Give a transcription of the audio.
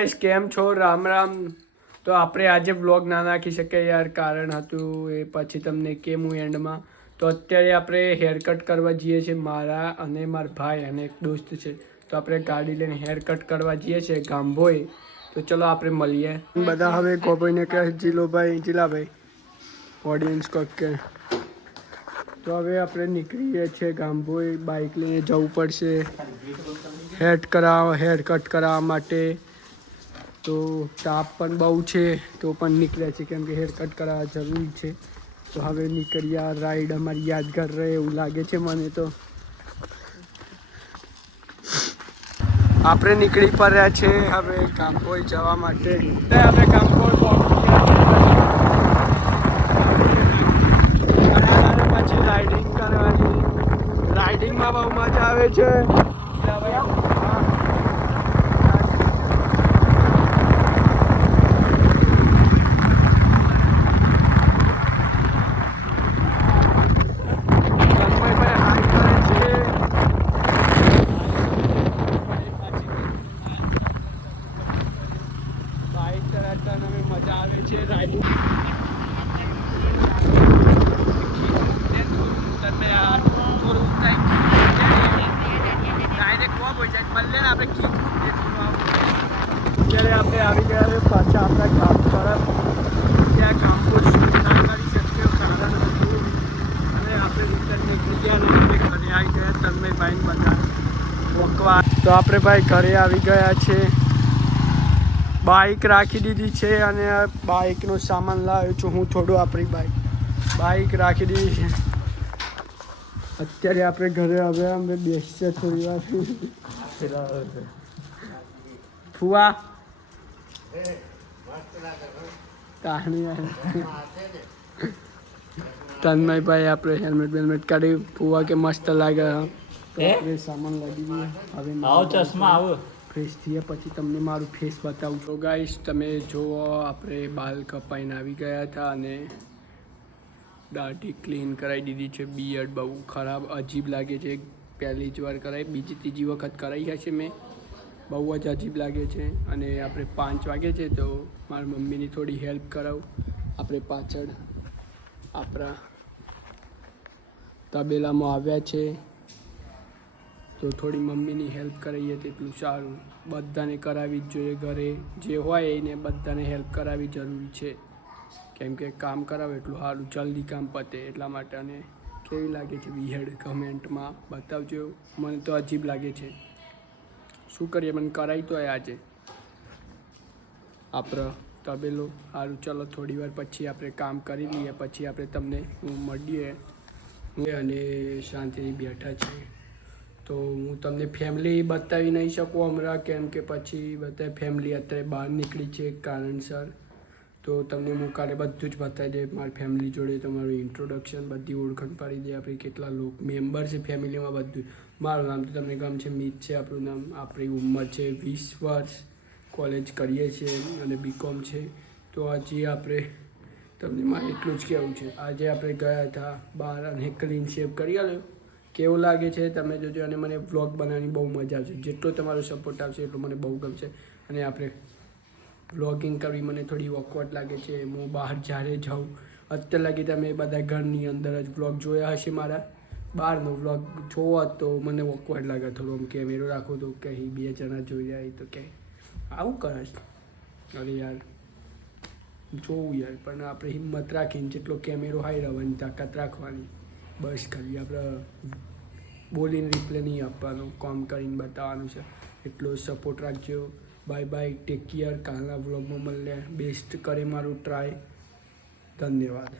Guys કેમ છો? રામ રામ. તો આપણે આજે વ્લોગ ના નાખી શકીએ યાર, કારણ હતું એ પછી તમને કેમ હું એન્ડમાં. તો અત્યારે આપણે હેર કટ કરવા જઈએ છીએ, મારા અને મારા ભાઈ અને એક દોસ્ત છે. તો આપણે ગાડી લઈને હેર કટ કરવા જઈએ છીએ ગામભોઈ. તો ચલો આપણે મળીએ. બધા હવે ગોભાઈને કહે જીલોભાઈ જીલાભાઈ ઓડિયન્સ કે તો હવે આપણે નીકળીએ છીએ ગામભોઈ. બાઇક લઈને જવું પડશે હેર કટ કરાવવા માટે. તો તાપ પણ બહુ છે તો પણ નીકળ્યા છે કેમ કે હેર કટ કરાવવા જરૂરી છે. તો હવે નીકળ્યા. રાઈડ અમારી યાદગાર રહે એવું લાગે છે મને. તો આપણે નીકળી પડ્યા છે હવે ગામભોઈ જવા માટે. હવે ગામભોઈ પછી રાઇડિંગ કરવાની. રાઇડિંગમાં બહુ મજા આવે છે. મજા આવે છે રાઇડિંગ. અત્યારે આપણે આવી ગયા છે પાછા આપણા ગામ તરફ. ત્યાં ગામ પર ના કરી શકીએ કારણ હતું અને આપણે રિટર્ન નીકળી ગયા ને આપણે ઘરે આવી ગયા. તન્મયભાઈને બધા મોકવા. તો આપણે ભાઈ ઘરે આવી ગયા છે. બાઇક રાખી દીધી છે અને બાઇકનો સામાન લાવ્યો છું હું થોડું. આપણી બાઇક રાખી દીધી છે. અત્યારે આપણે ઘરે હવે અમે બેસીએ થોડી વાર. ફુવા તન્મયભાઈ આપણે હેલ્મેટ બેલ્મેટ કાઢી. ફુવા કે મસ્ત લાગે. તો આપણે સામાન લાગી દઈએ હવે. ચશ્મા આવો ફ્રેશ થઈએ પછી તમને મારું ફેસ બતાવું છું. ગાઈસ તમે જુઓ આપણે બાલ કપાઈને આવી ગયા હતા અને દાઢી ક્લીન કરાવી દીધી છે. બિયર્ડ બહુ ખરાબ અજીબ લાગે છે. પહેલી જ વાર કરાવી, બીજી ત્રીજી વખત કરાવી હશે મેં. બહુ જ અજીબ લાગે છે. અને આપણે 5 વાગે છે તો મારી મમ્મીની થોડી હેલ્પ કરાવું. આપણે પાછળ આપણા તબેલામાં આવ્યા છે તો થોડી મમ્મીની હેલ્પ કરાવીએ તેટલું સારું. બધાને કરાવવી જ જોઈએ. ઘરે જે હોય એને બધાને હેલ્પ કરાવવી જરૂરી છે કેમ કે કામ કરાવો એટલું સારું, જલ્દી કામ પતે એટલા માટે. અને કેવી લાગે છે વિયર્ડ કમેન્ટમાં બતાવજો. મને તો અજીબ લાગે છે. શું કરીએ, મને કરાવી તો આજે આપણો તબેલો સારું. ચલો થોડી વાર પછી આપણે કામ કરી લઈએ પછી આપણે તમને મળીએ. અને શાંતિથી બેઠા છીએ તો હું તમને ફેમિલી બતાવી નહીં શકું હમણાં કેમ કે પછી બધા ફેમિલી અત્યારે બહાર નીકળી છે કારણસર. તો તમને હું કાલે બધું જ બતાવી દે મારી ફેમિલી જોડે. તમારું ઇન્ટ્રોડક્શન બધી ઓળખાણ પાડી દે. આપણે કેટલા લોકો મેમ્બર છે ફેમિલીમાં બધું. મારું નામ તો તમને ગમ છે મિત છે. આપણું નામ, આપણી ઉંમર છે 20 વર્ષ. કોલેજ કરીએ છીએ અને બીકોમ છે. તો હજી આપણે તમને મારે એટલું જ કહેવું છે. આજે આપણે ગયા હતા બહાર અને ક્લીન શેપ કરી આવ્યો. કેવું લાગે છે તમે જોજો. અને મને વ્લોગ બનાવવાની બહુ મજા આવશે. જેટલો તમારો સપોર્ટ આવશે એટલું મને બહુ ગમશે. અને આપણે વ્લોગિંગ કરવી મને થોડી ઓકવર્ડ લાગે છે. હું બહાર જ્યારે જાઉં અત્યારે લાગી તમે બધા ઘરની અંદર જ વ્લોગ જોયા હશે મારા. બહારનો વ્લોગ જોવો તો મને ઓકવર્ડ લાગે થોડું. આમ કેમેરો રાખો તો કંઈ 2 જણા જોઈ જાય તો કંઈ આવું કરે છે. અરે યાર જોવું યાર. પણ આપણે હિંમત રાખીને જેટલો કેમેરો હાઈ રહેવાની તાકાત રાખવાની. બસ ખાલી આપણે બોલીને રિપ્લે નહીં આપવાનો, કામ કરીને બતાવવાનું છે. એટલો સપોર્ટ રાખજો. Bye bye, take care. કાલના વ્લોગમાં મળીએ. બેસ્ટ કરે મારું ટ્રાય. ધન્યવાદ.